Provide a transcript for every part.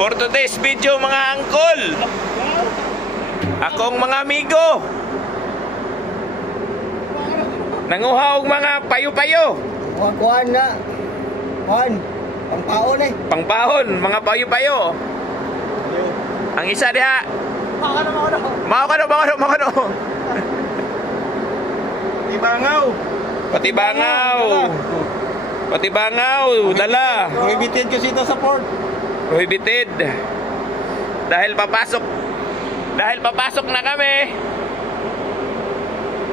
For today's video mga angkol, akong mga amigo nanguha og mga payo-payo. Kuhan na. Kuhan. Pangpaon eh. Pangpahon, mga payo-payo. Ang isa diha. Makano. Pati bangaw, dala. Prohibited kasi ito sa port. Prohibited. Dahil papasok na kami.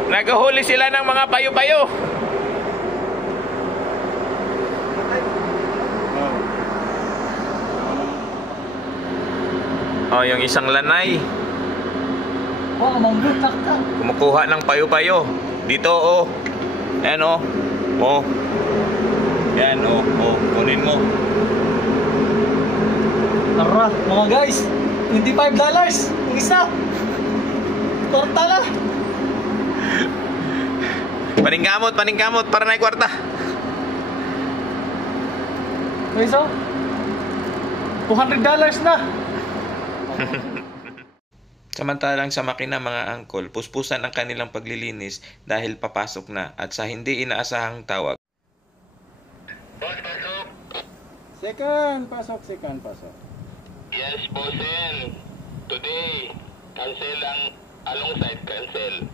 Naghahuli sila ng mga payo-payo. Oh, yung isang lanay. Oh, manggutak ka. Kumukuha ng payo-payo. Dito, oh. Ayan, oh. Oh. Yan, oh. Oh, kunin mo. Tara, mga guys. $25 yung isa. Torta na. Paningkamot para na kwarta. Isa? $200 na. Samantalang sa makina mga angkol, puspusan ang kanilang paglilinis dahil papasok na at sa hindi inaasahang tawag. Second pasok. Yes, bossen. Today, cancel ang alongside cancel.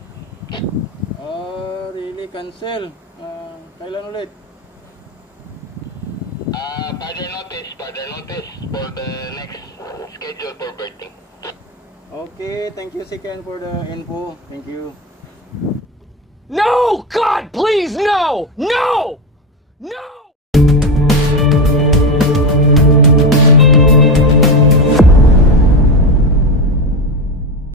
Really cancel. Kailan ulit? Further notice for the next schedule for berthing. Okay, thank you second for the info. Thank you. No! God, please, no! No!